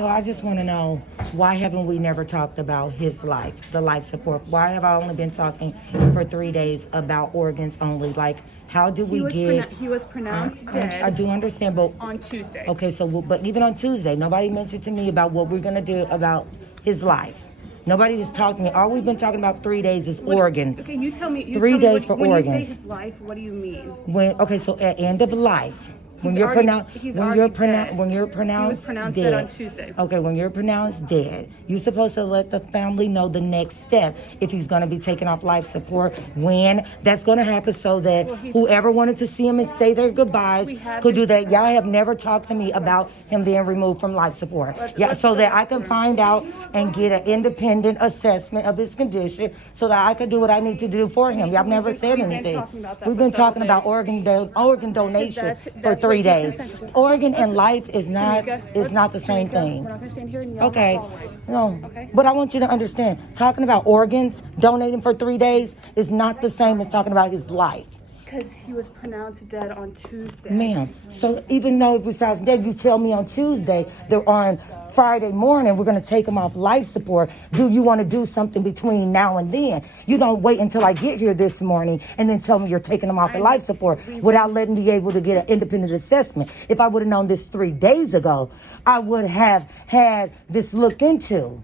So I just want to know, why haven't we never talked about his life, the life support? Why have I only been talking for 3 days about organs only? Like, how do we get... He was pronounced dead. I do understand, but... On Tuesday. Okay, so, but even on Tuesday, nobody mentioned to me about what we're going to do about his life. Nobody is talking. All we've been talking about 3 days is organs. Okay, you tell me. 3 days for organs. When you say his life, what do you mean? Okay, so at end of life, when you're pronounced dead. He was pronounced dead on Tuesday. Okay, when you're pronounced dead, you're supposed to let the family know the next step if he's going to be taken off life support, when that's going to happen, so that whoever wanted to see him and say their goodbyes could do that. Y'all have never talked to me about him being removed from life support. So that I can find out and get an independent assessment of his condition, so that I can do what I need to do for him. Y'all never said anything. We've been talking about organ donation for 3 days. Organ and life is not the same thing. We're not going to stand here and yell. Okay. No. Okay. But I want you to understand, talking about organs, donating for 3 days is not the same as talking about his life. Because he was pronounced dead on Tuesday. Ma'am, so even though if we found dead, you tell me on Tuesday that on Friday morning we're going to take him off life support. Do you want to do something between now and then? You don't wait until I get here this morning and then tell me you're taking him off of life support without letting me able to get an independent assessment. If I would have known this 3 days ago, I would have had this looked into.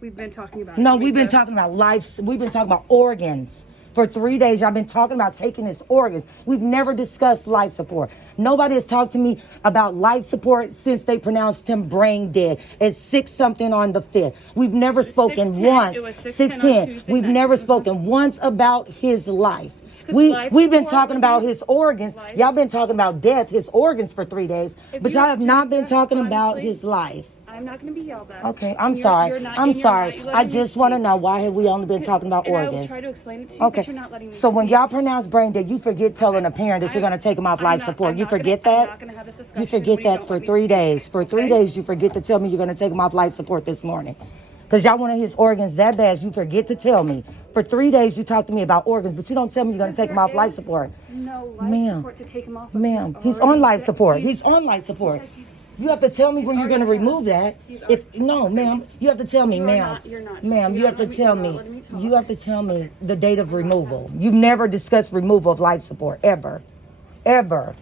We've been talking about... No, we've been talking about life. We've been talking about organs. For 3 days, y'all been talking about taking his organs. We've never discussed life support. Nobody has talked to me about life support since they pronounced him brain dead at 6-something on the 5th. We've never spoken once. 6:10. We've never spoken once about his life. We've been talking about his organs. Y'all been talking about death, his organs for 3 days, but y'all have not been talking about his life. I'm not going to be yelled at. Okay, I'm sorry. I'm sorry. I just want to know, why have we only been talking about organs? I will try to explain it to you, okay. But you're not letting me So when y'all pronounce brain dead, you forget telling a parent that you're going to take them off life support. You forget that? I'm not going to have this discussion. You forget that for 3 days. For 3 days, you forget to tell me you're going to take them off life support this morning. Because y'all wanted his organs that bad, you forget to tell me. For 3 days, you talk to me about organs, but you don't tell me you're going to take him off life support. No life support to take him off. Ma'am, he's on life support. He's on life support. You have to tell me when you're going to remove that. No, ma'am, you have to tell me, ma'am. Ma'am, you have to tell me. You have to tell me the date of removal. You've never discussed removal of life support, ever. Ever.